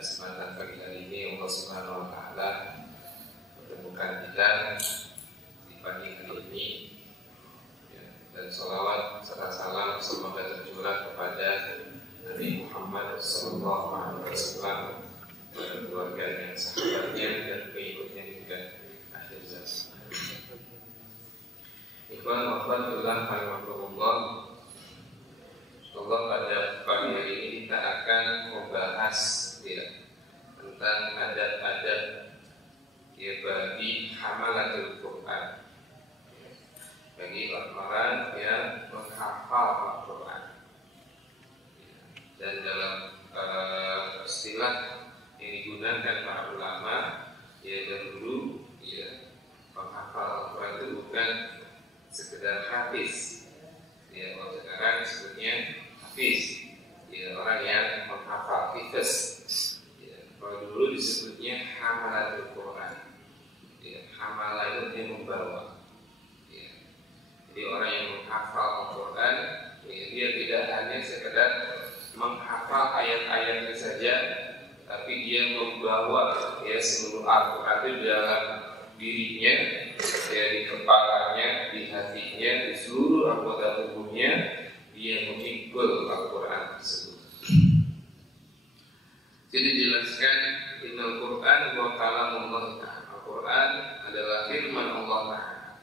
kesempatan pagi hari ini Allah Subhanahu wa taala pertemukan kita di pagi hari ini, ya, dan sholawat serta salam semoga tercurah kepada Nabi Muhammad SAW, keluarganya, sahabatnya, dan pengikutnya juga akhir zaman. Ikhwan wa akhwat fillah rahimakumullah. Allah pada pagi hari ini kita akan membahas tentang adat-adat bagi hamalatul Quran, bagi orang-orang yang menghafal Al-Quran. Dan dalam istilah yang digunakan para ulama dahulu, penghafal Al-Quran itu bukan sekedar hafiz. Kalau sekarang disebutnya hafiz, orang yang menghafal, hifz. Kalau dulu disebutnya hamalatul Quran. Hamalah itu dia membawa. Jadi orang yang menghafal Al-Quran, dia tidak hanya sekedar menghafal ayat-ayatnya saja, tapi dia membawa seluruh Al-Quran itu dalam dirinya, di kepalanya, di hatinya, di seluruh anggota tubuhnya, dia memikul Al-Quran tersebut. Jadi dijelaskan, Innal Quran wa kalamullah ta'ala. Al-Quran adalah firman Allah Ta'ala,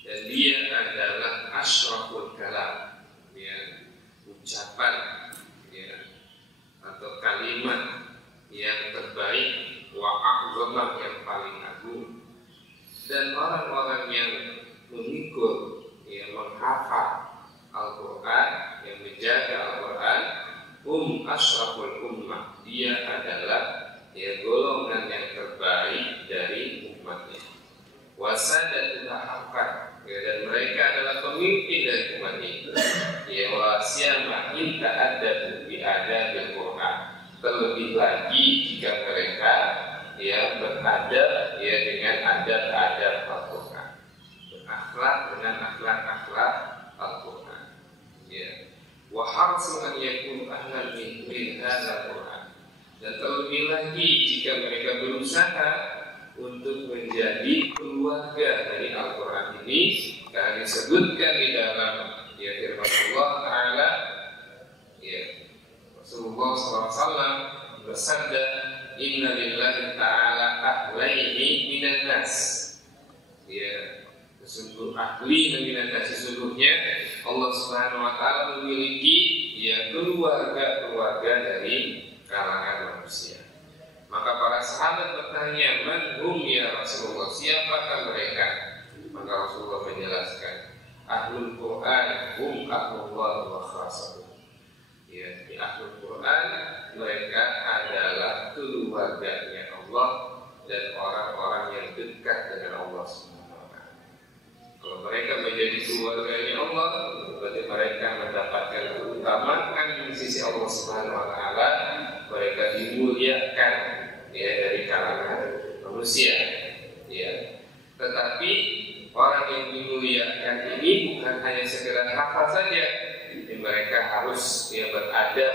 dan dia adalah asyraful kalam, ucapan atau kalimat yang terbaik, wa a'zamah, yang paling agung. Dan orang-orang yang mengikut, menghafal Al-Quran, yang menjaga Al-Quran, asyraful ummah, dia adalah golongan yang terbaik dari umatnya. Wasadatul haqqan, dan mereka adalah pemimpin dari umat itu. Wasyama in ta'addadu bi adabil Quran, terlebih lagi jika mereka beradab dengan adab-adab Al-Quran, berakhlak dengan akhlak-akhlak Al-Quran. Wa harsu an yakunu ahlan min hadzal Quran, dan terlebih lagi jika mereka berusaha untuk menjadi keluarga dari Al-Quran ini, karena disebutkan di dalam firman Allah Ta'ala, Rasulullah SAW bersabda, Inna lillahi ta'ala ahlaini minan nas. Sesungguhnya ahli minan nas, sesungguhnya Allah Subhanahu wa taala memiliki keluarga-keluarga dari kalangan manusia. Maka para sahabat bertanya, man hum ya Rasulullah, siapakah mereka? Maka Rasulullah menjelaskan, ahlul Quran hum ahlullah wa khasatuh. Di ahlul Quran, mereka adalah keluarganya Allah dan orang-orang yang dekat dengan Allah Subhanahu wa taala. Kalau mereka menjadi keluarganya Allah, berarti mereka mendapatkan keutamaan di sisi Allah Subhanahu wa taala. Mereka dimuliakan dari kalangan manusia. Tetapi orang yang dimuliakan ini bukan hanya sekedar hafal saja. Mereka harus beradab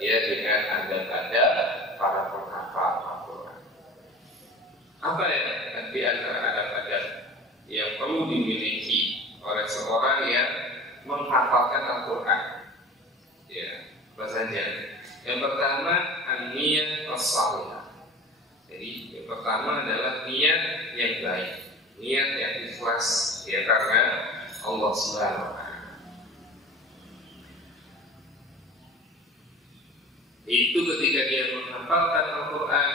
dengan adab-adab para penghafal Al-Quran. Apa di antara adab-adab yang perlu dimiliki oleh seorang yang menghafalkan Al-Quran? Apa saja? Yang pertama, an-niyat as-salihah. Jadi yang pertama adalah niat yang baik, niat yang ikhlas, karena Allah Subhanahu wa taala. Itu ketika dia menghafalkan Al-Quran,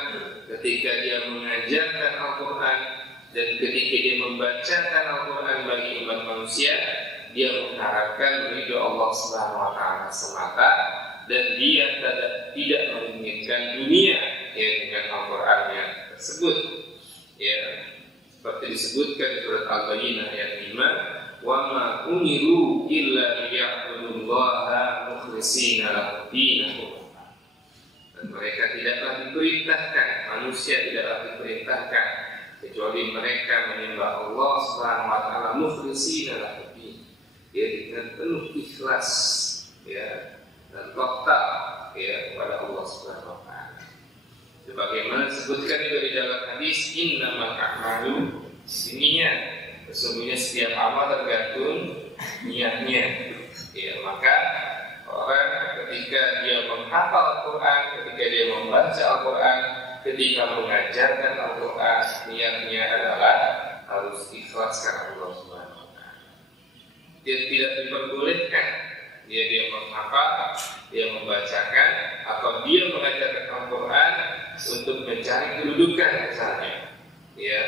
ketika dia mengajarkan Al-Quran, dan ketika dia membacakan Al-Quran bagi umat manusia, dia mengharapkan ridho Allah Subhanahu wa taala semata, dan dia tidak menginginkan dunia dengan Al-Qur'annya tersebut. Seperti disebutkan di surat Al-Bayyinah ayat 5, wa ma umiru illa liya'budullaha mukhlishina lahu-d-din. Dan mereka tidaklah diperintahkan, manusia tidaklah diperintahkan kecuali mereka menyembah Allah Subhanahu wa taala mukhlishina lahu-d-din, dengan penuh ikhlas dan total kepada Allah Subhanahu wa taala. Sebagaimana disebutkan juga di dalam hadis, innamal a'malu binniyat. Sesungguhnya setiap amal tergantung niatnya. Ya, maka orang ketika dia menghafal Al-Quran, ketika dia membaca Al-Quran, ketika mengajarkan Al-Quran, niatnya adalah harus ikhlas karena Allah Subhanahu wa Ta'ala. Dia tidak diperbolehkan dia menghafal, dia membacakan, atau dia mengajarkan Al-Quran untuk mencari kedudukan misalnya, ya,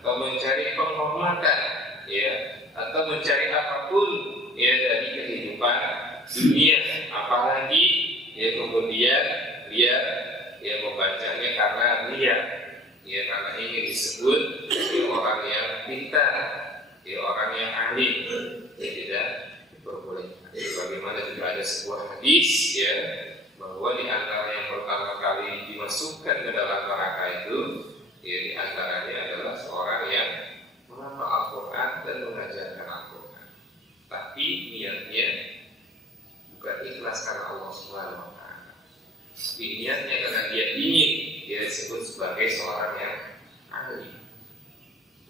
atau mencari penghormatan, ya, atau mencari apapun ya dari kehidupan dunia, apalagi ya kemudian dia membacanya karena niat, ya karena ingin disebut ya orang yang pintar, ya orang yang ahli, ya tidak diperbolehkan. Bagaimana juga ada sebuah hadis ya bahwa di antara yang pertama kali dimasukkan ke dalam neraka itu, ya di antaranya adalah seorang yang menghafal Al-Quran dan mengajarkan Al-Quran, tapi niatnya bukan ikhlas karena Allah Subhanahu wa Ta'ala. Niatnya karena dia ingin dia disebut sebagai seorang yang ahli.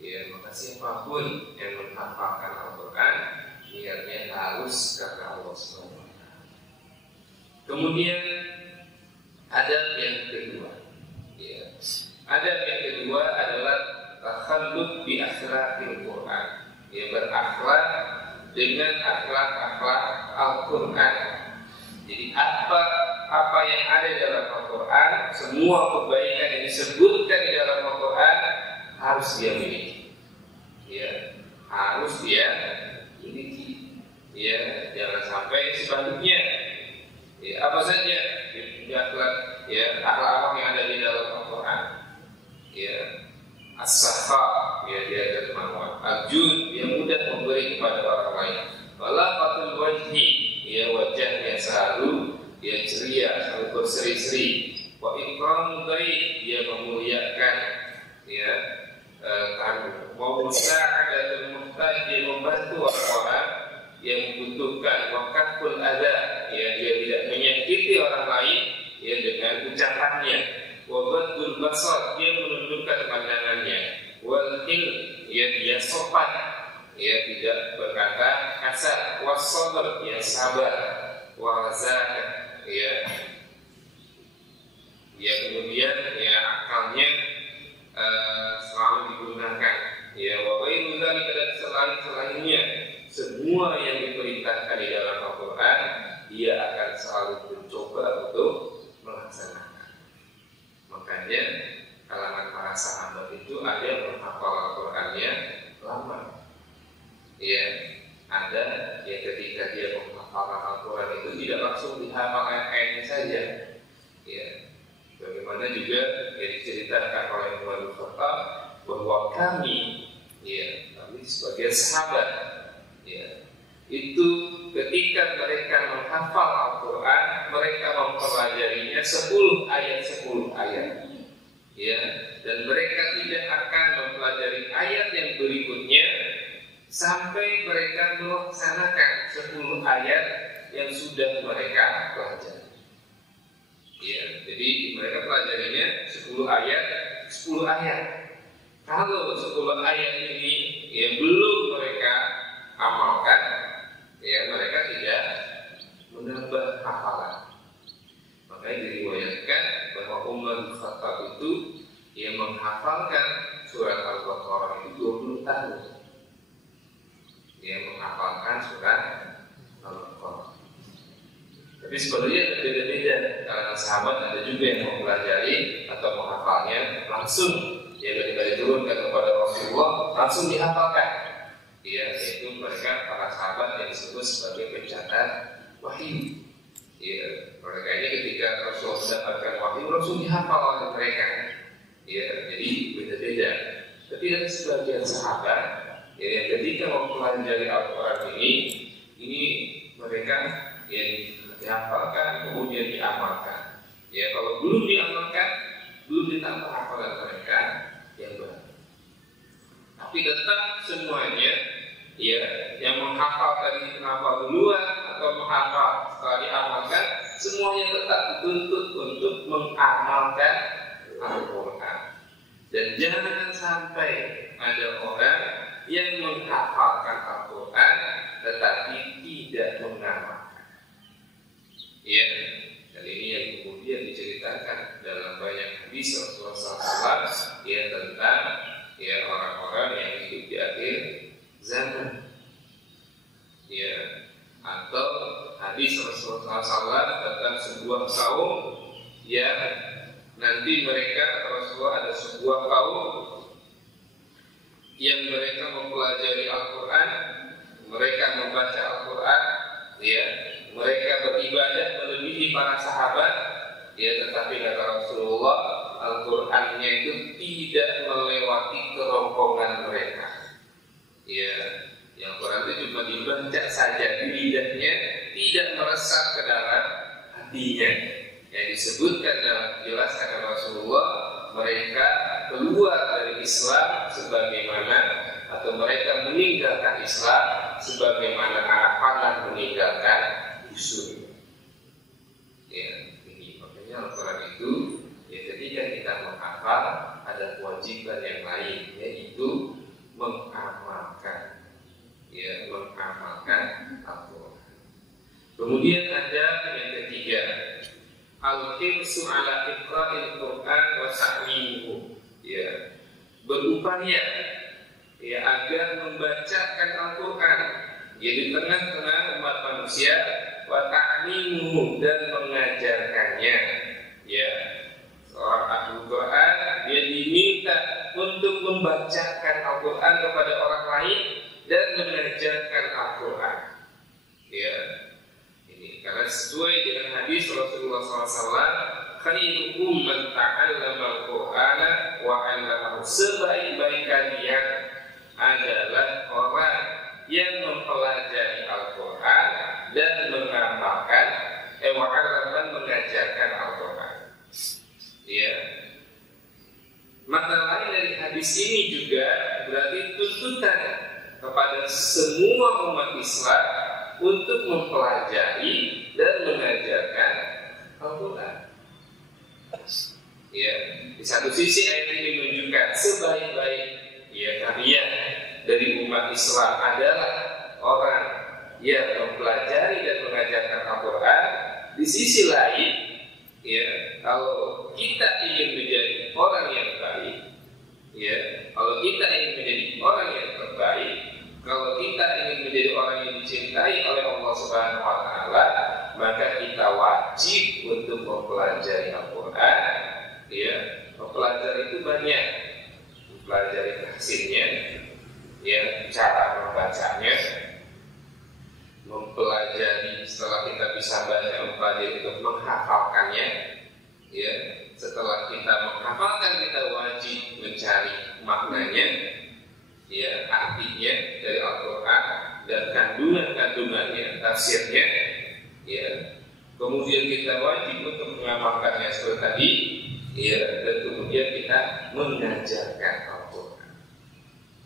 Ya, maka siapapun yang menghafalkan Al-Quran, niatnya harus karena Allah Subhanahu wa Ta'ala. Kemudian adab yang kedua, ya. Adab yang kedua adalah takhalluk bi akhlaqil Quran, ya, berakhlak dengan akhlak-akhlak Al-Quran. Jadi apa yang ada dalam Al-Quran, semua kebaikan yang disebutkan di dalam Al-Quran harus dia miliki, ya, harus dia miliki, ya, jangan sampai sebaliknya. Ya, apa saja akhlak, ya, akhlak yang ada di dalam Al-Quran, ya, as-sakha, ya, dia dermawan, al-jud, yang mudah memberi kepada orang lain, walaqatul wajhi, ya, wajahnya selalu dia ceria, selalu berseri-seri, wa ikramul dhaif, dia memuliakan, ya, tamu, wa musa'adatul muhtaj, dia membantu orang yang membutuhkan, wa kaful adza, ya, dia tidak menyakiti orang lain, ya, dengan ucapannya, wa ghadul basar, dia menundukkan pandangannya, wal hil, ya, dia sopan, ya, tidak berkata kasar, was sabr, ya, sabar, wa razak, ya, ya, kemudian ya akalnya selalu digunakan, ya, wa ghairu dzalika, dan selain-selainnya semua yang diperintahkan di dalam Al-Quran dia akan selalu mencoba untuk melaksanakan. Makanya kalangan para sahabat itu ada yang menghafal Al-Qurannya lama, ya, ada yang ketika dia menghafal Al-Quran itu tidak langsung dihafal ayat-ayatnya saja, ya. Bagaimana juga yang diceritakan oleh Umar bin Khattab bahwa kami, ya, kami sebagai sahabat, ya, itu ketika mereka menghafal Al-Quran, mereka mempelajarinya 10 ayat, ya, dan mereka tidak akan mempelajari ayat yang berikutnya sampai mereka melaksanakan 10 ayat yang sudah mereka pelajari. Ya, jadi mereka pelajarinya 10 ayat. Kalau 10 ayat ini ya belum mereka amalkan, ya mereka tidak menambah hafalan. Makanya diriwayatkan bahwa Umar bin Khattab itu yang menghafalkan surat Al-Baqarah itu 20 tahun. Dia menghafalkan surat Al-Baqarah. Tapi sebenarnya beda-beda. Karena sahabat ada juga yang mempelajari atau menghafalnya langsung, ya, ketika diturunkan kepada Rasulullah langsung dihafalkan. Ya, yaitu mereka para sahabat yang disebut sebagai pencatat wahyu. Ya, mereka ini ketika Rasulullah mendapatkan wahyu langsung dihafal oleh mereka. Ya, jadi beda-beda. Tapi ada sebagian sahabat, ya, yang ketika mempelajari Al-Quran ini mereka yang dihafalkan kemudian diamalkan. Ya, kalau belum diamalkan, belum ditambah hafalan mereka yang baru. Tapi tetap semuanya, ya, yang menghafal tadi menghafal duluan atau menghafal setelah diamalkan, semuanya tetap dituntut untuk mengamalkan Al-Quran. Dan jangan sampai ada orang yang menghafalkan Al-Quran tetapi tidak mengamalkan. Ya, dan ini yang kemudian diceritakan dalam banyak hadis Rasulullah SAW ya, tentang ya orang-orang yang hidup di akhir zaman. Ya, atau hadis Rasulullah SAW tentang sebuah kaum yang nanti mereka, Rasulullah, ada sebuah kaum yang mereka mempelajari Al-Quran, mereka membaca Al-Quran, ya, mereka beribadah melebihi para sahabat, ya, tetapi kata Rasulullah, Al-Qurannya itu tidak melewati kerongkongan mereka. Ya, yang Quran itu cuma dibaca saja di lidahnya, tidak meresap ke dalam hatinya. Yang disebutkan dalam jelas kata Rasulullah, mereka keluar dari Islam sebagaimana, atau mereka meninggalkan Islam sebagaimana anak panah meninggalkan busur. Ya, ini makanya Al-Quran itu ya, ketika kita menghafal ada kewajiban yang lain, yaitu mengamalkan. Ya, mengamalkan Al-Quran. Kemudian ada yang ketiga, al-hirsu ala iqra'il Quran wa ta'limuhu. Ya, berupaya ya agar membacakan Al-Quran ya di tengah-tengah umat manusia, wa ta'limuhu, dan mengajarkannya. Ya, seorang ahli Quran dia diminta untuk membacakan Al-Quran kepada orang lain dan mengajarkan Al-Quran. Ya, ini karena sesuai dengan hadis Rasulullah SAW, khairukum man ta'allama al-Qur'ana wa 'allamahu. Sebaik-baik kalian adalah orang yang mempelajari Al-Quran dan mengamalkan, wa 'allaman, mengajarkan Al-Quran. Ya. Makna lain dari hadis ini juga berarti tuntutan kepada semua umat Islam untuk mempelajari dan mengajarkan Al-Quran. Ya, di satu sisi ayat ini menunjukkan sebaik-baik ya kalian dari umat Islam adalah orang yang mempelajari dan mengajarkan Al-Quran. Di sisi lain, ya, kalau kita ingin menjadi orang yang baik, ya, kalau kita ingin menjadi orang yang terbaik, kalau kita ingin menjadi orang yang dicintai oleh Allah Subhanahu wa Ta'ala, maka kita wajib untuk mempelajari Al-Quran. Ya, mempelajari itu banyak, mempelajari hasilnya, ya, cara membacanya, mempelajari setelah kita bisa baca, mempelajari untuk menghafalkannya. Ya, setelah kita menghafalkan, kita wajib mencari maknanya, ya, artinya dari Al-Quran dan kandungan-kandungannya, tafsirnya. Ya, kemudian kita wajib untuk mengamalkannya seperti tadi. Ya, dan kemudian kita mengajarkan Al-Quran.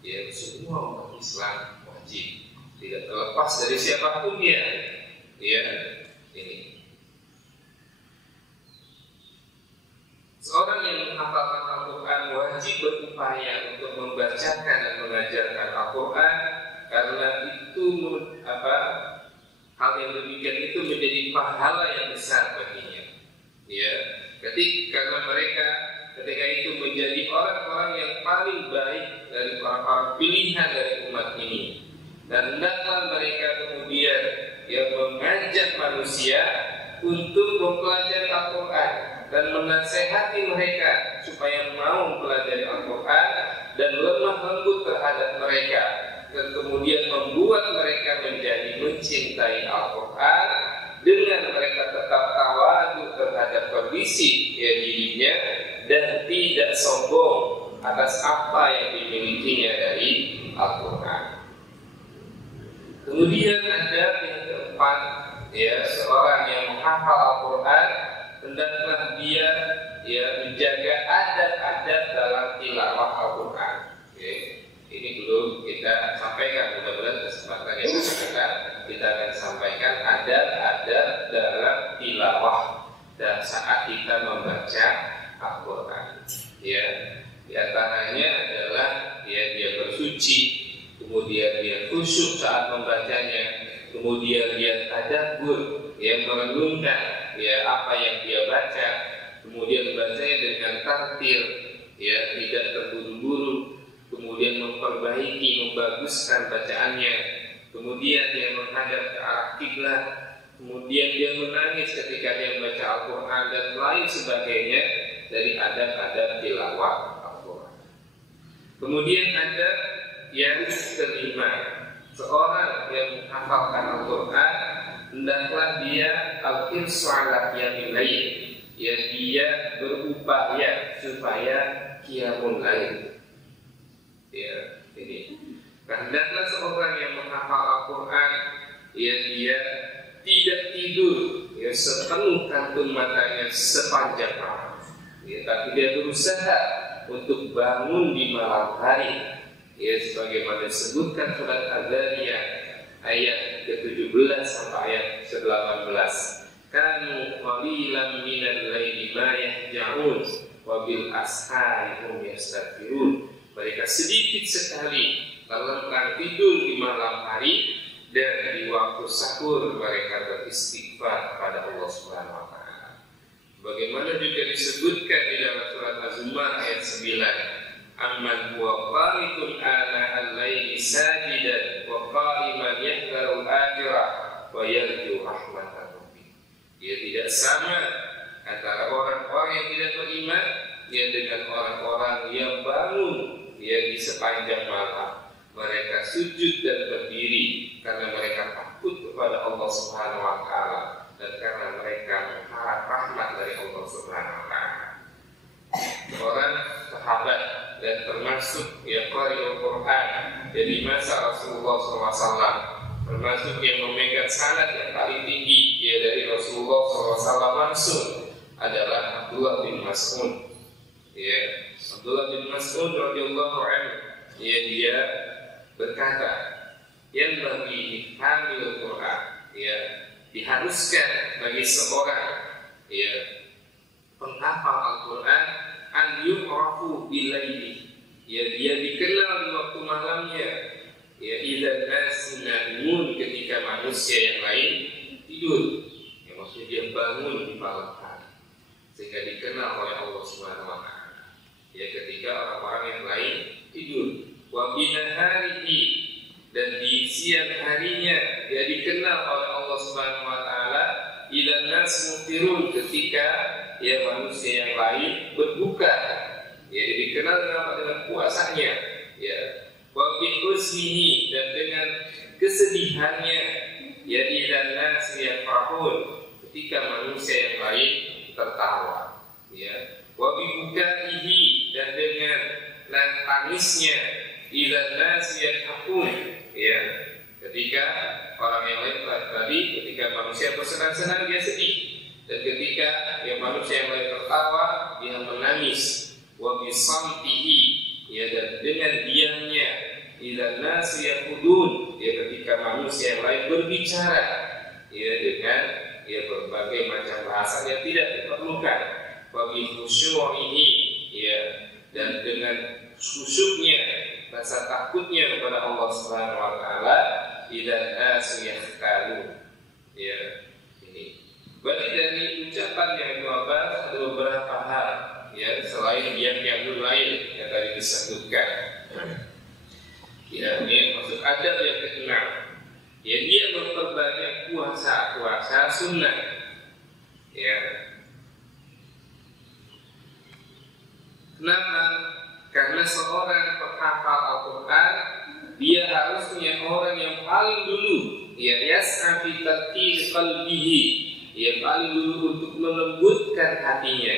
Ya, semua umat Islam wajib, tidak terlepas dari siapapun dia. Ya, ini seorang yang menghafalkan Al-Quran wajib berupaya untuk membacakan dan mengajarkan Al-Quran, karena itu hal yang demikian itu menjadi pahala yang besar baginya. Ya, karena mereka ketika itu menjadi orang-orang yang paling baik dari orang-orang pilihan dari umat ini, dan hendaklah mereka kemudian yang mengajak manusia untuk mempelajari Al-Quran dan menasehati mereka supaya mau mempelajari Al-Quran dan lemah lembut terhadap mereka, dan kemudian membuat mereka menjadi mencintai Al-Quran dengan mereka tetap tawadu terhadap kondisi ya dirinya dan tidak sombong atas apa yang dimilikinya dari Al-Quran. Kemudian ada yang keempat, ya, seorang yang menghafal Al-Quran hendaklah dia ya menjaga adab-adab dalam tilawah Al-Quran. Ini belum kita sampaikan, mudah-mudahan kesempatan yang kita akan sampaikan adab-adab dalam tilawah dan saat kita membaca Al-Quran. ya. Di antaranya adalah ya dia bersuci, kemudian dia khusyuk saat membacanya, kemudian dia tadabbur, ya merenungkan ya apa yang dia baca, kemudian bacanya dengan tartil, ya tidak terburu-buru, kemudian memperbaiki, membaguskan bacaannya, kemudian dia menghadap ke arah kiblat, kemudian dia menangis ketika dia membaca Al-Quran dan lain sebagainya dari adab-adab tilawah Al-Quran. Kemudian ada yang kelima, seorang yang menghafalkan Al-Quran hendaklah dia al-hirsu ala qiyamil lail, ya dia berupaya supaya qiyamul lail. Ya, ini. Hendaklah seorang yang menghafal Al-Quran, ya dia tidak tidur ya sepenuh kantung matanya sepanjang malam, ya, tapi dia berusaha untuk bangun di malam hari, ya sebagaimana disebutkan surat Az-Zariyat ayat ke-17 sampai ayat ke-18. Kanu qalilan minal laili ma yahja'un wa bil ashari hum yastaghfirun. Mereka sedikit sekali terlentang tidur di malam hari, dan di waktu sahur mereka beristighfar kepada Allah Subhanahu wa taala. Bagaimana juga disebutkan di dalam surat Az-Zumar ayat 9, amman huwa qanitun ana al-laili sajidan wa qa'iman yahdharu al-akhirah wa yarju rahmatar rabbih. Dia tidak sama antara orang-orang yang tidak beriman dia dengan orang-orang yang bangun dia di sepanjang malam. Mereka sujud dan berdiri karena mereka takut kepada Allah Subhanahu wa taala dan karena mereka mengharap rahmat dari Allah Subhanahu wa taala. Orang sahabat dan termasuk yang qari'ul Quran dari masa Rasulullah SAW, termasuk yang memegang sanad yang paling tinggi ya dari Rasulullah SAW langsung adalah Abdullah bin Mas'ud. Ya, Abdullah bin Mas'ud radhiyallahu anhu, ya dia berkata, yang bagi hamil Quran, ya diharuskan bagi seorang ya penghafal Al-Quran an yu'rafu bilaili, ya dia dikenal di waktu malamnya, ya idzan nasu namun ketika manusia yang lain tidur, ya maksudnya dia bangun di malam hari sehingga dikenal oleh Allah Subhanahu wa taala, ya ketika orang-orang yang lain tidur. Wa binaharihi, dan di siang harinya dia dikenal oleh Allah Subhanahu wa taala idzan nas muftirun ketika ya manusia yang lain berbuka, ya dia dikenal dengan puasanya, ya wa bi husnihi, dan dengan kesedihannya, ya idzan nas yafrahun ketika manusia yang lain tertawa, ya wa bi bukaihi, dan dengan tangisnya idzan nas yadhakun, ya ketika orang yang lain tadi ketika manusia bersenang-senang dia sedih, dan ketika yang manusia yang lain tertawa dia menangis. Wa bisamtihi, ya dan dengan diamnya idzan nas yaqudun, ya ketika manusia yang lain berbicara ya dengan ya berbagai macam bahasa yang tidak diperlukan. Wa bi khusyu'ihi, ya dan dengan khusyuknya, rasa takutnya kepada Allah Subhanahu wa taala, idzan nasu yakhtalun. Ya, ini. Berarti dari ucapan yang Abbas ada beberapa hal, ya selain yang lain yang tadi disebutkan. Ya, ini maksud adab yang keenam. Ya dia memperbanyak puasa sunnah. Ya. Kenapa? Karena seorang penghafal Al-Quran dia harusnya orang yang paling dulu ya yas'a fi tarqiq qalbihi, ya paling dulu untuk melembutkan hatinya,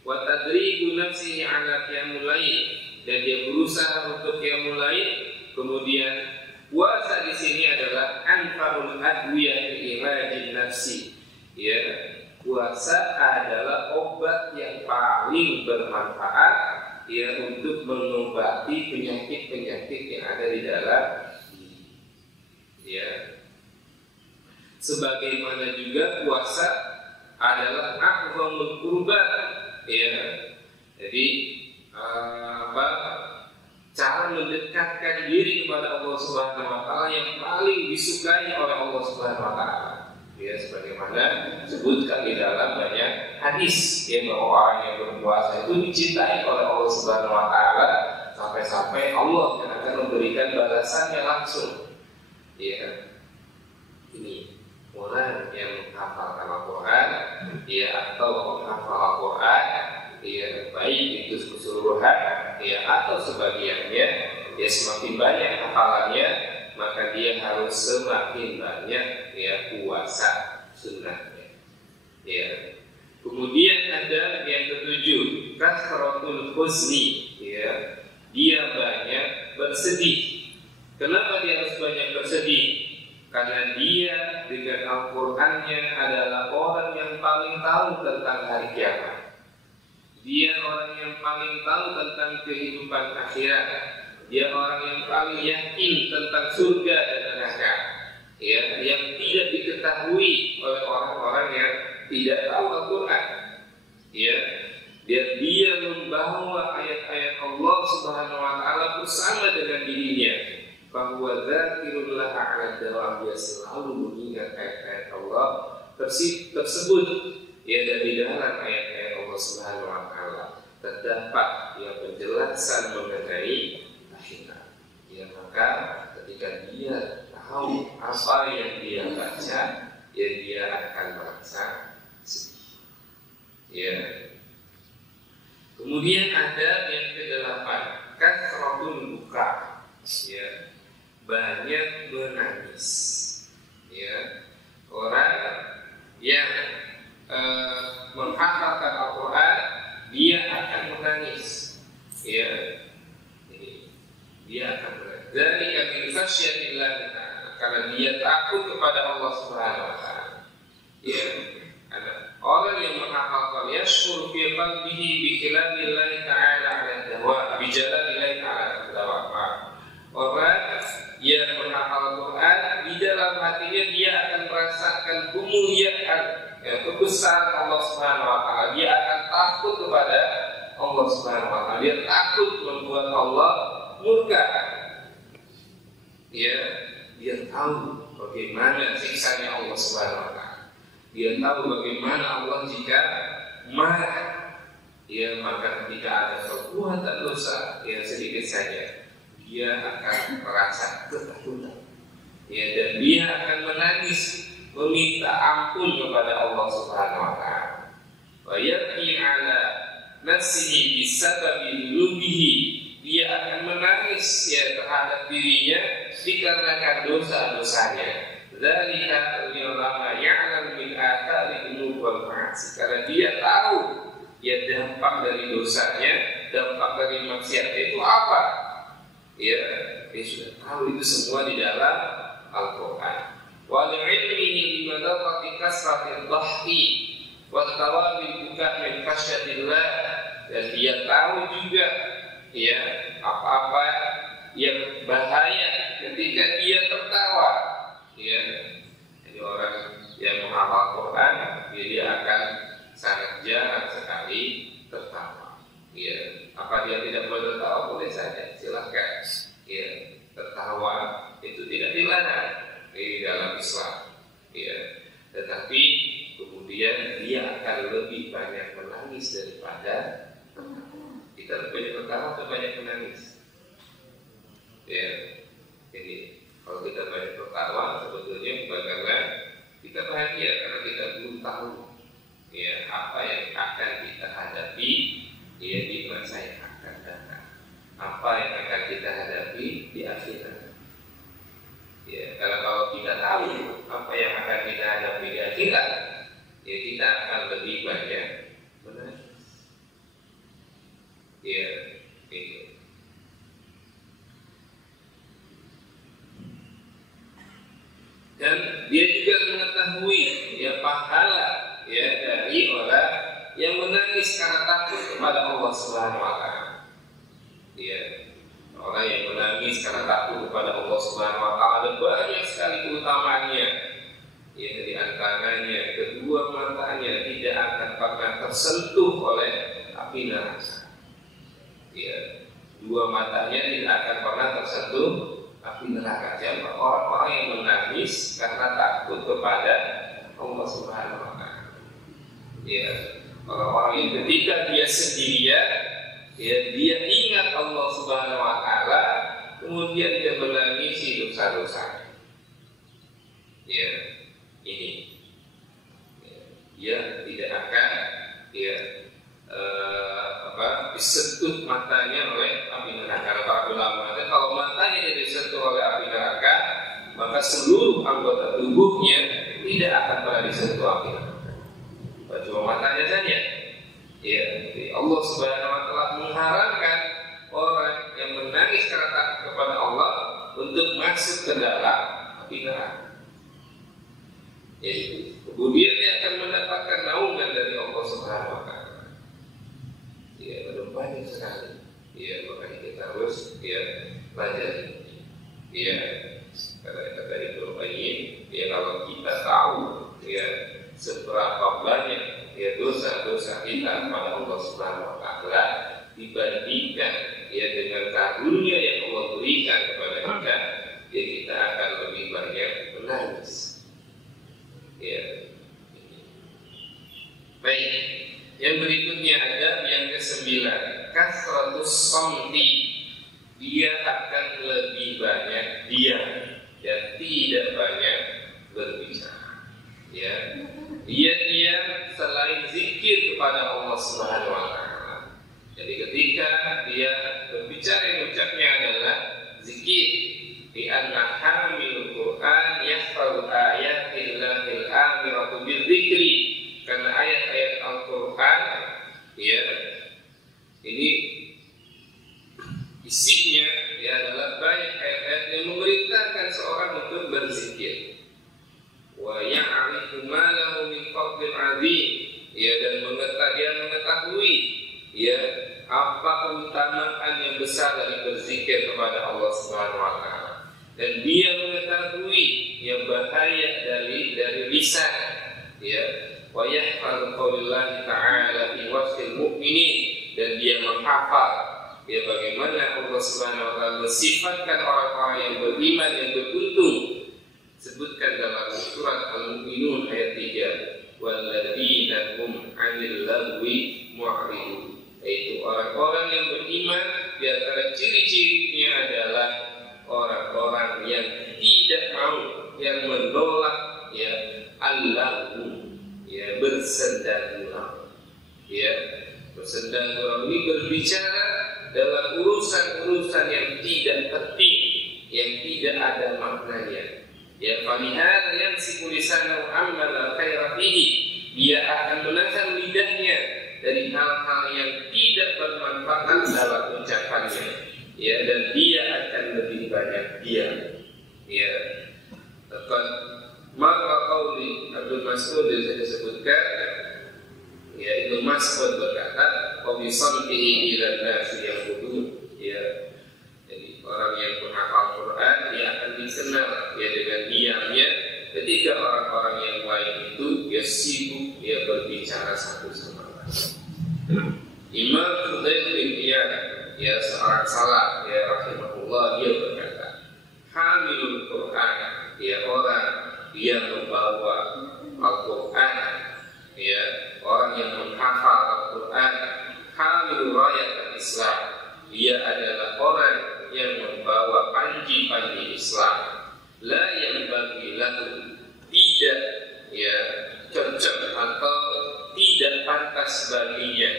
wa tadribu nafsihi 'ala qiyamul lail, dan dia berusaha untuk qiyamul lail. Kemudian puasa di sini adalah anfarul adwiyah li iradin nafsi, ya puasa adalah obat yang paling bermanfaat ya untuk mengobati penyakit-penyakit yang ada di dalam diri. Ya. Sebagaimana juga puasa adalah a'zamul qurban, ya. Jadi mendekatkan diri kepada Allah Subhanahu wa taala yang paling disukai oleh Allah Subhanahu wa taala. Ya, sebagaimana disebutkan di dalam banyak hadis ya, bahwa orang yang berpuasa itu dicintai oleh Allah Subhanahu wa taala sampai-sampai Allah yang akan memberikan balasannya langsung. Ya. Ini orang yang menghafalkan Al-Qur'an ya, atau menghafal Al-Qur'an ya, baik itu keseluruhan ya atau sebagiannya ya, semakin banyak hafalannya maka dia harus semakin banyak ya puasa sunnahnya ya. Kemudian ada yang ketujuh, kasratul huzni ya, dia banyak bersedih. Kenapa dia harus banyak bersedih? Karena dia dengan Al-Qur'annya adalah orang yang paling tahu tentang hari kiamat. Dia orang yang paling tahu tentang kehidupan akhirat. Dia orang yang paling yakin tentang surga dan neraka. Ya, yang tidak diketahui oleh orang-orang yang tidak tahu Al-Qur'an. Ya, dia membawa ayat-ayat Allah Subhanahu wa taala bersama dengan dirinya. Bahwa dzakirullah 'ala dawam, dia selalu mengingat ayat-ayat Allah tersebut. Ya, dari dalam ayat-ayat Allah Subhanahu wa taala terdapat yang penjelasan mengenai akhirat. Ya, maka ketika dia tahu apa yang dia baca, ya dia akan merasa sedih. Ya. Kemudian ada yang ke-8, kasratul buka. Ya, banyak menangis. Ya, orang yang menghafalkan Al-Quran dia akan menangis. Ya, dia akan menangis. Dari kami khasyatillah, karena dia takut kepada Allah Subhanahu wa taala. Ya, orang yang menghafalkan yashkur fi qalbihi bi kilamillahi ta'ala 'ala dawa bi jalalillahi ta'ala dawa. Orang yang menghafal Quran di dalam hatinya dia akan merasakan kemuliaan ya, kebesaran Allah Subhanahu wa taala. Dia akan takut kepada Allah Subhanahu wa taala. Dia takut membuat Allah murka. Ya, dia tahu bagaimana siksanya Allah Subhanahu wa taala. Dia tahu bagaimana Allah jika marah. Ya, maka ketika ada perbuatan dosa yang sedikit saja, dia akan merasa ketakutan. Ya, dan dia akan menangis meminta ampun kepada Allah Subhanahu wa taala. Wa yaqi 'ala nafsihi bisababi dhunubihi, dia akan menangis ya terhadap dirinya dikarenakan dosa-dosanya. Dzalika ulama ya'lam min athari dzunub wal ma'asi, karena dia tahu ya dampak dari dosanya, dampak dari maksiat itu apa. Ya, dia sudah tahu itu semua di dalam Al-Quran. Wa li'ilmihi bimadarati kasratil dhahki wa tawabil buka min khasyatillah, dan dia tahu juga ya apa-apa yang bahaya ketika dia tertawa. Ya, jadi orang yang menghafal Quran dia akan sangat jarang sekali tertawa. Ya, apa dia tidak boleh tertawa? Boleh saja, silakan. Ya, tertawa itu tidak dilarang di dalam Islam. Ya, tetapi kemudian dia akan lebih banyak menangis daripada tertawa. Kita lebih banyak tertawa atau banyak menangis? Ya, jadi kalau kita banyak tertawa sebetulnya bukan karena kita bahagia, karena kita belum tahu ya apa yang akan kita hadapi ya di masa yang akan datang, apa yang akan kita hadapi di akhirat. Ya, kalau kita tahu apa yang akan kita hadapi di akhirat, ya kita akan lebih banyak menangis. Ya, gitu. Dan dia juga mengetahui ya pahala ya dari orang yang menangis karena takut kepada Allah Subhanahu wa taala. Ya, orang yang menangis karena takut kepada Allah Subhanahu wa taala banyak sekali keutamaannya. Ya, di antaranya kedua matanya tidak akan pernah tersentuh oleh api neraka. Ya, dua matanya tidak akan pernah tersentuh api neraka. Siapa? Orang-orang yang menangis karena takut kepada Allah Subhanahu wa Ta'ala. Ya, orang-orang yang ketika dia sendirian, ya, dia ingat Allah Subhanahu wa Ta'ala, kemudian dia menangisi dosa-dosa. Ya, ini. Ya, dia tidak akan disentuh matanya oleh api neraka. Para ulama, kalau matanya tidak disentuh oleh api neraka, maka seluruh anggota tubuhnya tidak akan pernah disentuh api neraka. Cuma matanya saja. Ya, Allah Subhanahu wa Ta'ala mengharamkan orang yang menangis karena takut kepada Allah untuk masuk ke dalam api neraka. Ya, kemudian dia akan mendapatkan naungan dari Allah Subhanahu wa Ta'ala. Ya, banyak sekali. Ya, makanya kita harus belajar. Ya, kata Ibnu Qayyim, ya, kalau kita tahu seberapa banyak dosa-dosa kita kepada Allah Subhanahu wa Ta'ala dibandingkan dengan karunia yang Allah berikan kepada kita, kita akan lebih banyak menangis. Ya. Baik, yang berikutnya ada yang ke-9, kasratus samti. Dia akan lebih banyak diam dan tidak banyak berbicara. Ya, dia selain zikir kepada Allah Subhanahu wa Ta'ala. Jadi ketika dia berbicara, ucapnya adalah zikir. Di anna hamil Quran yahfal ayatillahil amiratu bidzikri. Karena ayat-ayat Al-Quran, ini isinya adalah banyak ayat-ayat yang memerintahkan seorang untuk berzikir. Wa ya'rifu ma lahu min fadlin 'adzim, dan dia mengetahui apa keutamaan yang besar dari berzikir kepada Allah Subhanahu wa Ta'ala. Dan dia mengetahui bahaya dari lisan, wa yahfal qaulillahi ta'ala fi wasfil mu'minin, dan dia menghafal bagaimana Allah Subhanahu wa Ta'ala mensifatkan orang-orang yang beriman yang beruntung. Sebutkan dalam surat Al-Mu'minun ayat 3, walladzina hum 'anil lagwi mu'ridun, yaitu orang-orang yang beriman. Di antara ciri-cirinya adalah orang-orang yang tidak mau, yang menolak al-lagwu, bersenda gurau. Bersenda gurau ini berbicara dalam urusan-urusan yang tidak penting, yang tidak ada maknanya. Falihada yamsiku lisanahu amma la khaira fihi. Dia akan menahan lidahnya dari hal-hal yang tidak bermanfaat dalam ucapannya. Dan dia akan lebih banyak diam. Maka qauli Abdul Mas'ud disebutkan, Ibnu Mas'ud berkata, "Wa bi samtihi ila an-nasi yaqudun." Jadi orang yang menghafal Quran dia akan dikenal dengan diamnya, ketika orang-orang yang lain itu sibuk berbicara satu sama lain. Imam Fudail bin Iyad, seorang salaf, rahimahullah, dia berkata, hamilul Quran, orang yang membawa Al-Quran, orang yang menghafal Al-Quran, hamilul rayat al-Islam, dia adalah orang yang membawa panji-panji Islam. La yang bagi lahu, tidak cocok atau tidak pantas baginya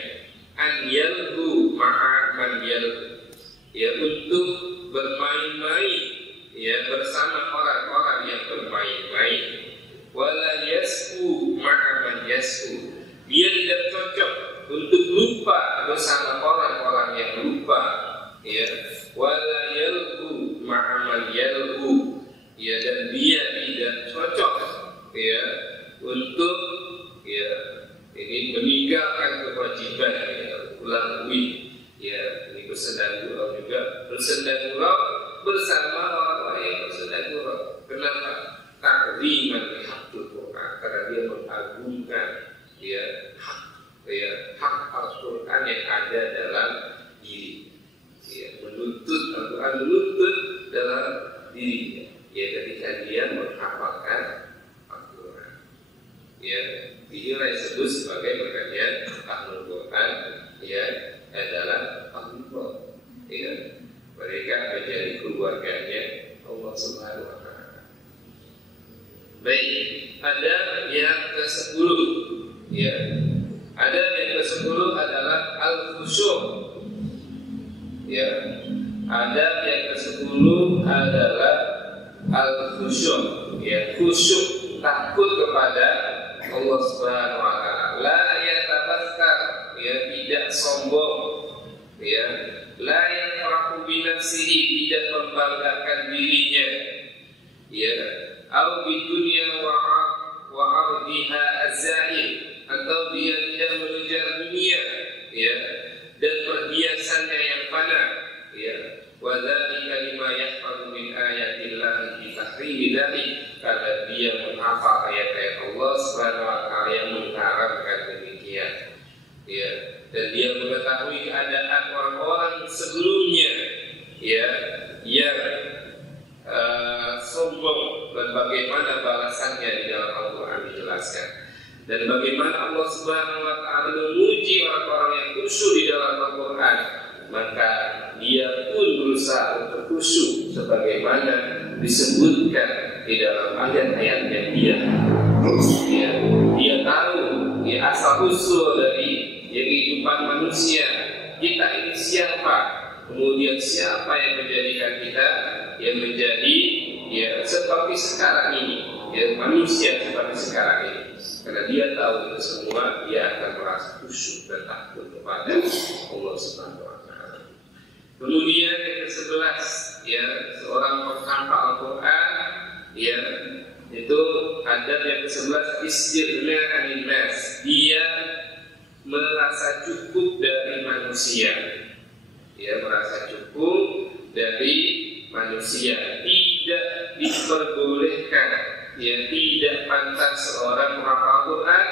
an yalhu ma'a man yalhu, untuk bermain-main bersama orang-orang yang bermain-main. Wala yasku ma'a man yasku, dia tidak cocok untuk lupa bersama orang-orang yang lupa. Wala yalhu ma'a man yalhu, dan dia tidak cocok untuk ini meninggalkan kewajiban ulangi. Ini bersenda gurau juga, bersenda gurau bersama orang-orang yang bersenda gurau. Kenapa? Ta'ziman li haqqil Quran, karena dia mengagungkan hak Al-Quran yang ada dalam diri. ada yang ke-10, ya. Ada yang ke-10 adalah al-khusyuk, ya. Ada yang ke-10 adalah al-khusyuk, ya, khusyuk, takut kepada Allah Subhanahu wa taala. La yatabakkar, ya, tidak sombong, ya. La yafrahu bi nafsihi, tidak membanggakan dirinya, ya. Au bi dunya wa ardiha az-zahid, atau dia tidak mengejar dunia, ya, dan perhiasannya yang fana, ya. Wa dzalika lima yahfazu min ayatillahi bi tahrimi dzalik, karena dia menghafal ayat-ayat Allah Subhanahu wa taala yang mengharamkan demikian, ya. Dan dia mengetahui keadaan orang-orang sebelumnya, ya, yang sombong, dan bagaimana balasannya di dalam Al-Quran dijelaskan, dan bagaimana Allah Subhanahu wa taala memuji orang-orang yang khusyuk di dalam Al-Quran. Maka dia pun berusaha untuk khusyuk sebagaimana disebutkan di dalam ayat-ayat yang dia tahu, ya, asal usul dari kehidupan manusia. Kita ini siapa? Kemudian siapa yang menjadikan kita yang menjadi, ya, seperti sekarang ini, ya, manusia seperti sekarang ini. Karena dia tahu itu semua, dia akan merasa khusyuk dan takut kepada Allah Subhanahu wa taala. Kemudian yang ke-11, ya, seorang penghafal Al-Quran, ya, itu adab yang ke-11, istighna 'anil nas. Dia merasa cukup dari manusia, ya, merasa cukup dari manusia. Tidak diperbolehkan, ya, tidak pantas seorang menghafal Quran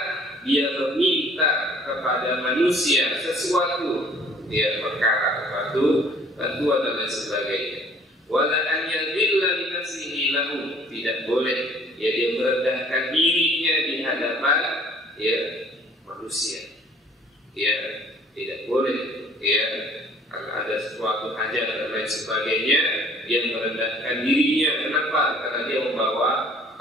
dia meminta kepada manusia sesuatu, ya, perkara, sesuatu, bantuan dan lain sebagainya. Wala an yadhilla li nafsihi lahu, tidak boleh, ya, dia merendahkan dirinya di hadapan, ya, manusia. Ya, tidak boleh, ya, karena ada suatu hajat dan lain sebagainya, dia merendahkan dirinya. Kenapa? Karena dia membawa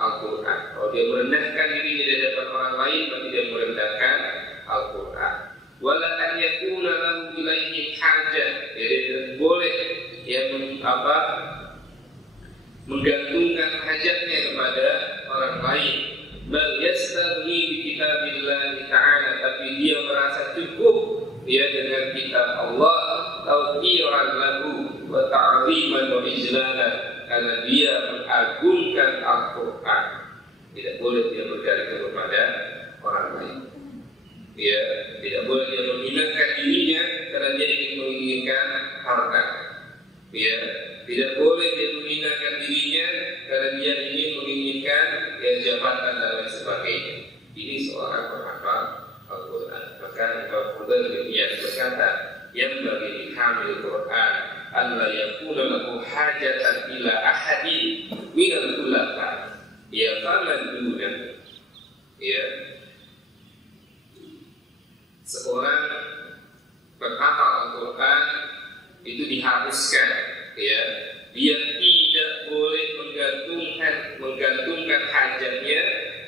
Al-Quran. Kalau dia merendahkan dirinya di hadapan orang lain, berarti dia merendahkan Al-Quran. Wala an yakuna lahu ilaihi hajat, jadi tidak boleh, ya, menggantungkan hajatnya kepada orang lain. Bal yastaghni bi kitabillahi ta'ala, tapi dia merasa cukup, ya, dengan kitab Allah, tauqiran lahu wa ta'ziman wa ijlalan, karena dia mengagungkan Al-Quran. Tidak boleh dia bergantung kepada orang lain, ya, tidak boleh dia menghinakan dirinya karena dia ingin menginginkan harta, ya, tidak boleh dia menghinakan dirinya karena dia ingin menginginkan, ya, jabatan dan lain sebagainya. Ini seorang penghafal Al-Quran. Maka Imam Fudayl bin Iyad berkata, yang bagi hamil Quran alla yakuna lahu hajatan ila ahadin minal khulafa, ya, faman duna, ya, seorang penghafal Al-Quran itu diharuskan, ya, dia tidak boleh menggantungkan hajatnya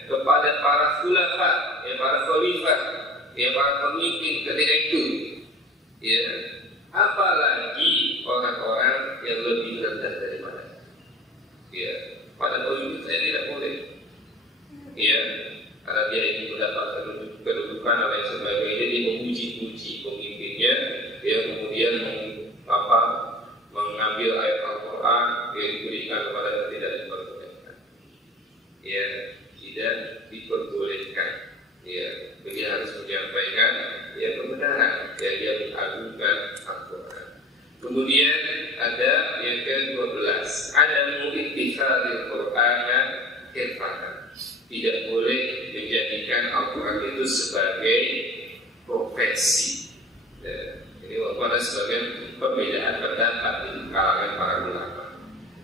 kepada para khulafa, ya, para khalifah, ya, para pemimpin ketika itu, ya, apalagi orang-orang yang lebih rendah daripada, ya, pada pemimpin saya tidak boleh, ya, karena dia ingin mendapatkan kedudukan dan lain sebagainya, dia memuji-muji pemimpinnya, dia kemudian mengambil ayat Al-Quran yang diberikan kepada yang tidak diperbolehkan, ya, tidak diperbolehkan, ya, dia harus menyampaikan, ya, kebenaran, ya, dia mengagungkan Al-Quran. Kemudian ada yang ke-12, ada mu'ittikhadil Qur'ana hirfatan, tidak boleh menjadikan Al-Quran itu sebagai profesi. Ini pada sebagai perbedaan pendapat di kalangan para ulama.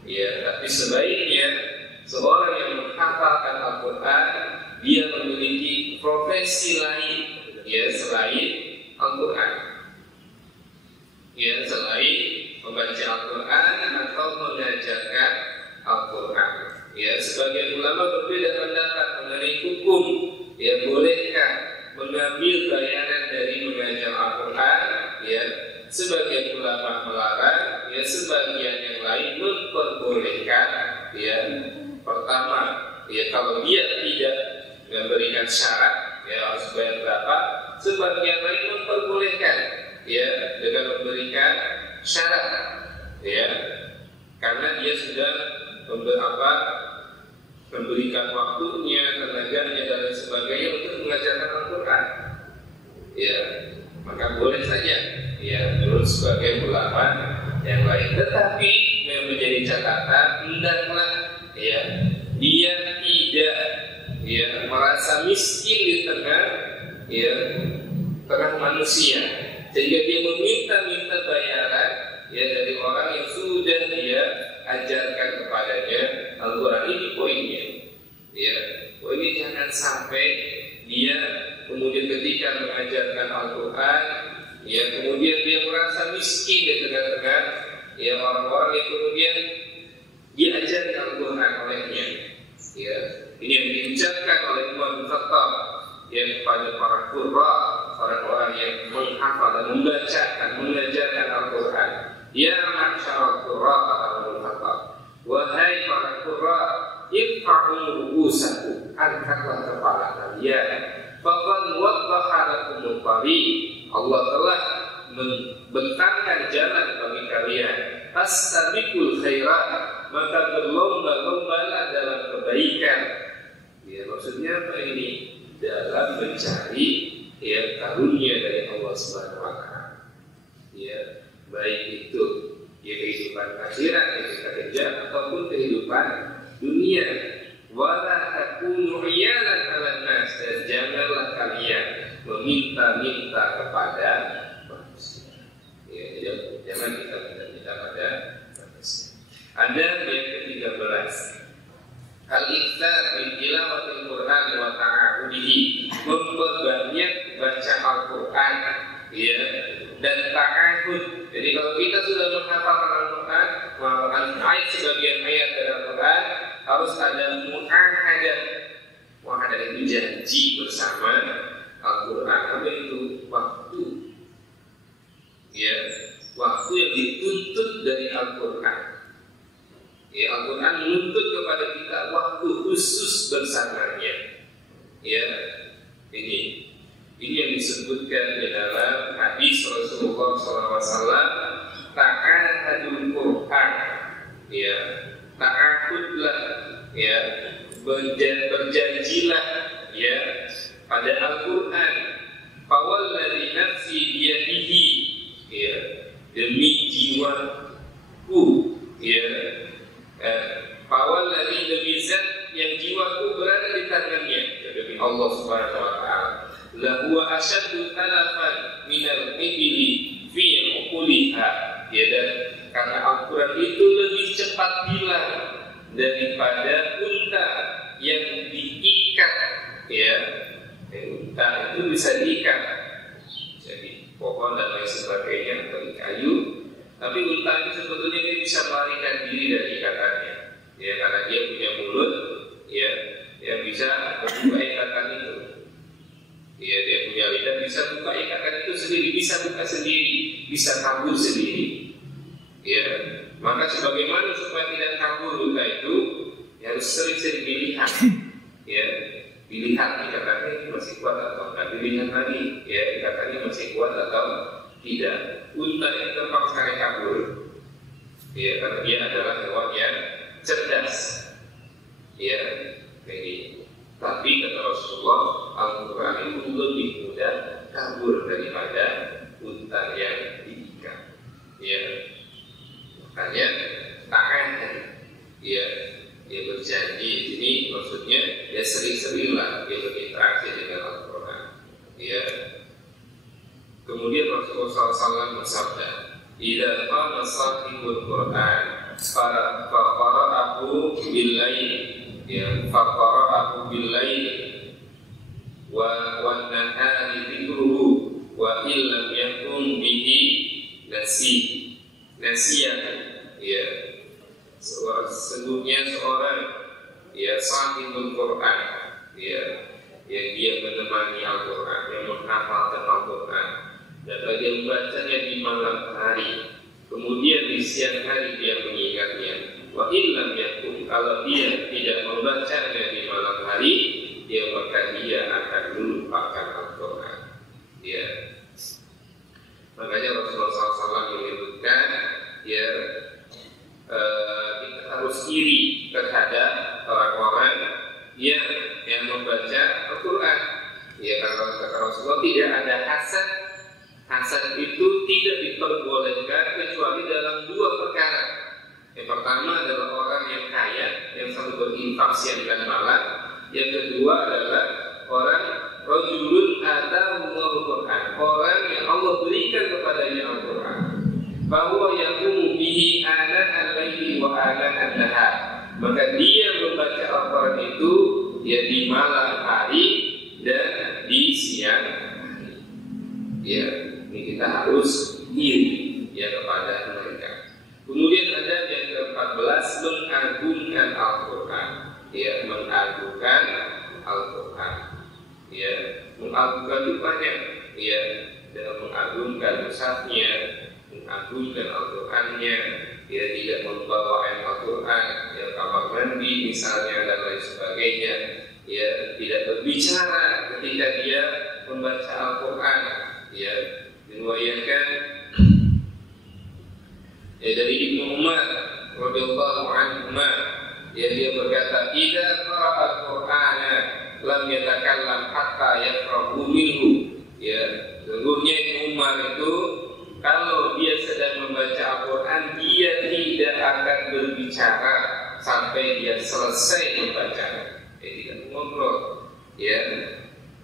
Ya, tapi sebaiknya seorang yang menghafalkan Al-Quran dia memiliki profesi lain, ya, selain Al-Quran, ya, selain membaca Al-Quran atau mengajarkan Al-Quran. Ya, sebagian ulama berbeda pendapat mengenai hukum, ya bolehkah mengambil bayaran dari mengajar Al-Quran, ya sebagian ulama melarang, ya sebagian yang lain memperbolehkan. Ya pertama, ya kalau dia tidak memberikan syarat, ya harus bayar berapa. Sebagian lain memperbolehkan, ya dengan memberikan syarat, ya karena dia sudah memberikan waktunya, tenaganya dan lain sebagainya untuk mengajarkan Al-Quran. Ya, maka boleh saja, ya menurut sebagai ulama yang lain. Tetapi yang menjadi catatan, hendaklah ya dia tidak ya merasa miskin di tengah manusia, sehingga dia meminta bayaran ya dari orang yang sudah dia ajarkan kepadanya Al-Quran. Ini poinnya, ya poinnya jangan sampai dia kemudian ketika mengajarkan Al-Quran, ya kemudian dia merasa miskin di tengah-tengah ya orang-orang yang kemudian diajari Al-Quran olehnya. Ya, ini yang diucapkan oleh Umar bin Khattab ya kepada para qurra, orang-orang yang menghafal dan membaca dan mengajarkan Al-Quran. Ya ma'syarul qurra, kata Umar bin Khattab, wahai para qurra, irfa'u ru'usakum, angkatlah kepala kalian. Faqad waddaha lakumul tariq, Allah telah membentangkan jalan bagi kalian. Fastabiqul khairat, maka berlomba-lombalah dalam kebaikan. Ya maksudnya apa ini? Dalam mencari ya karunia dari Allah Subhanahu wa taala. Ya, baik itu ya kehidupan akhirat yang kita kejar ataupun kehidupan dunia. Wala takunu iyalan 'alan nas, dan janganlah kalian meminta-minta kepada manusia. Ya, jangan kita minta pada manusia. Ada yang ke-13, al-iktsar min tilawatil Qur'an wa ta'ahudihi, memperbanyak baca Al-Quran ya dan ta'ahud. Jadi kalau kita sudah menghafalkan Al-Quran, menghafalkan ayat sebagian ayat dari Al-Quran, harus ada mu'ahadah. Mu'ahadah itu janji bersama Al-Quran. Apa itu? Waktu. Ya, waktu yang dituntut dari Al-Quran. Ya, Al-Quran menuntut kepada kita waktu khusus bersamanya. Ya, ini yang disebutkan di dalam hadis Rasulullah SAW, ta'ahadul Quran. Ya, ta'ahudlah, ya berjanjilah ya pada Al-Quran. Fawalladzi nafsi biyadihi, ya demi jiwaku, ya fawalladzi, demi zat yang jiwaku berada di tangannya, demi Allah Subhanahu wa taala. Lahu asyaddu talafan minal ibli fi uquliha, ya dan karena Al-Quran itu lebih cepat bilang daripada unta yang diikat, ya unta itu bisa diikat jadi pohon dan lain sebagainya atau di kayu, tapi unta itu sebetulnya dia bisa melarikan diri dari ikatannya, ya karena dia punya mulut, ya yang bisa membuka ikatan itu. Ya, dia punya lidah, bisa buka ikatan itu sendiri, bisa buka sendiri, bisa kabur sendiri. Ya, maka sebagaimana supaya tidak kabur unta itu, ya harus sering-sering dilihat. Ya, dilihat ikatannya masih kuat atau tidak, dilihat lagi, ya ikatannya masih kuat atau tidak. Unta itu gampang sekali kabur. Ya, karena dia adalah hewan yang cerdas. Ya, ini. Tapi kata Rasulullah, Al-Quran itu lebih mudah kabur daripada unta yang diikat. Ya, makanya ta'ahad, ya berjanji. Ini maksudnya ya sering-seringlah dia berinteraksi dengan Al-Quran. Ya. Kemudian Rasulullah SAW bersabda, "Idza qama sahibul Quran, faqara'ahu bil-lail." Ya, faqara'ahu bil-lail wa nahari dzikruhu wa illam yakun bihi nasiyan. Ya, sesungguhnya seorang ya sahibul Quran, ya, yang dia menemani Al-Quran, yang menghafalkan Al-Quran, dan dia membacanya di malam hari, kemudian di siang hari dia mengingatnya. Wa illam yakun, kalau dia tidak membacanya di malam hari, maka dia akan melupakan Al-Quran. Ya, makanya Rasulullah SAW menyebutkan, ya, kita harus iri terhadap orang-orang yang membaca Al-Quran. Ya, kalau kata Rasulullah tidak ada hasan. Hasan itu tidak diperbolehkan kecuali dalam dua perkara. Yang pertama adalah orang yang kaya, yang selalu berinfak siang dan malam. Yang kedua adalah orang rajulun atahumul Quran, orang yang Allah berikan kepadanya Al-Quran, bahwa yaqumu bihi ana al-laili wa ana an-nahar, maka dia membaca Al-Quran itu ya di malam hari dan di siang hari. Ya, ini kita harus iri ya kepada mereka. Kemudian ada yang ke-14, mengagungkan Al-Quran. Ya, mengagungkan Al-Quran. Ya, mengagungkan itu banyak. Ya, dalam mengagungkan mushafnya, mengagungkan Al-Qurannya. Ya, tidak membawa ayat Al-Quran, ya, kamar mandi misalnya dan lain sebagainya. Ya, tidak berbicara ketika dia membaca Al-Quran. Ya, diriwayatkan ya dari Ibnu Umar radhiyallahu anhu, ya, dia berkata, "Idza qara'a al-Qur'ana lam yatakallam hatta yafrahu minhu." Ya, sesungguhnya Ibnu Umar itu kalau dia sedang membaca Al-Quran, dia tidak akan berbicara sampai dia selesai membaca. Dia tidak mengobrol. Ya,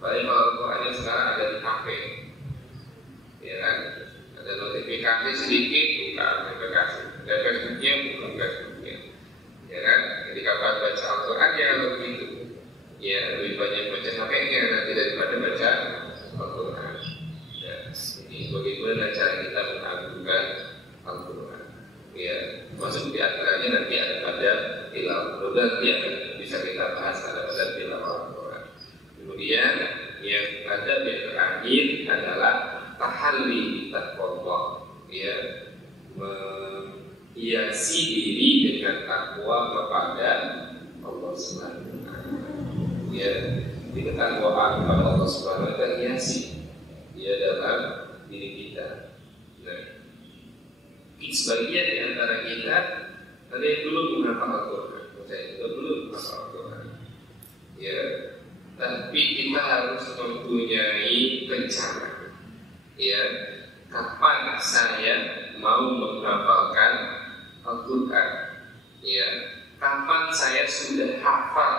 paling kalau Al-Quran sekarang ada di HP. Ya kan, ada notifikasi sedikit, buka notifikasi, ada Facebooknya, bukan Facebooknya. Ya kan, ketika baca Al-Quran ya begitu. Ya, lebih banyak baca HP-nya nanti daripada baca Al-Quran. Ya, ini bagaimana cara kita mengagungkan Al-Quran. Ya, masuk di antaranya nanti ada pada tilawah. Nanti akan bisa kita bahas ada pada tilawah Al-Quran. Kemudian yang ada yang terakhir adalah tahalli taqwa, ya, menghiasi diri dengan takwa kepada Allah Subhanahu wa taala. Ya, dengan takwa kepada Allah Subhanahu wa taala hiasi ya dalam diri kita. Nah, sebagian di antara kita ada yang belum menghafal Al-Quran, saya juga belum menghafal Al-Quran. Ya, tapi kita harus mempunyai rencana. Ya, kapan saya mau menghafalkan Al-Quran? Ya, kapan saya sudah hafal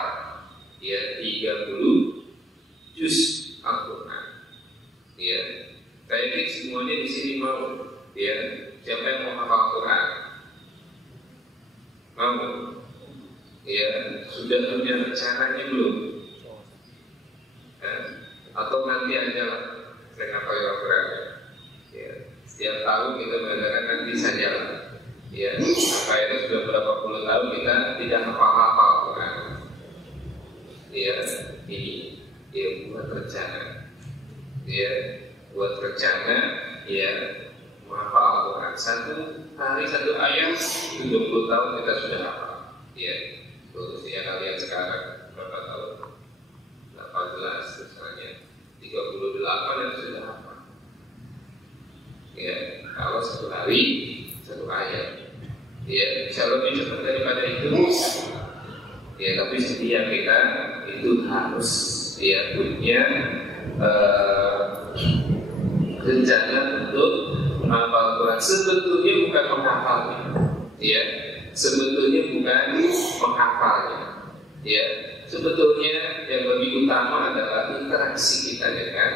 ya 30 juz Al-Quran? Ya, saya pikir semuanya di sini mau. Ya, siapa yang mau hafal Al-Quran? Mau? Ya, sudah punya rencananya belum? Atau nanti aja lah saya hafal Al-Quran. Ya, setiap tahun kita mengatakan nanti saja lah. Ya, sampai itu sudah berapa puluh tahun kita tidak hafal Al-Quran. Ya, ini ya buat rencana. Ya, buat rencana ya menghafal Al-Quran. Satu hari satu ayat 20 tahun kita sudah hafal. Ya, usia kalian sekarang berapa tahun? 18 misalnya, 38 yang sudah hafal. Ya, kalau satu hari satu ayat. Ya, insya Allah lebih cepat daripada itu. Ya, tapi setiap kita itu harus ya punya rencana untuk menghafal Quran. Sebetulnya bukan menghafalnya. Ya, sebetulnya bukan menghafalnya. Ya, sebetulnya yang lebih utama adalah interaksi kita dengan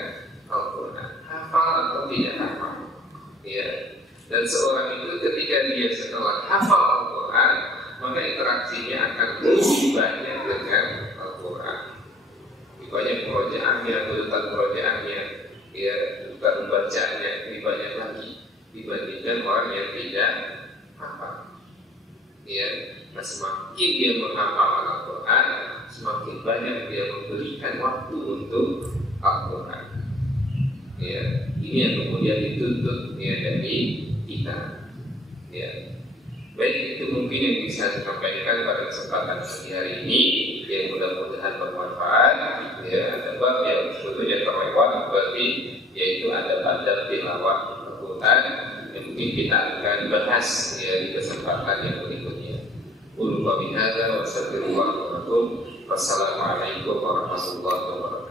Al-Quran. Hafal atau tidak hafal. Ya, dan seorang itu ketika dia setelah hafal Al-Quran, maka interaksinya akan lebih banyak dengan Al-Quran. Lebih banyak perojaannya, tuntutan perojaannya, ya, tuntutan membacanya lebih banyak lagi dibandingkan orang yang tidak hafal. Ya, nah semakin dia menghafal Al-Quran, semakin banyak dia memberikan waktu untuk Al-Quran. Ya, ini yang kemudian dituntut ya dari kita. Ya, baik itu mungkin yang bisa disampaikan pada kesempatan hari ini. Yang mudah-mudahan bermanfaat. Ya, ada bab yang sebetulnya terlewat berarti yaitu ada tilawah Al-Quran yang mungkin kita akan bahas ya di kesempatan yang berikutnya. Qul wa bihadza wa astaghfirullah wa atubu. Wassalamualaikum warahmatullahi wabarakatuh.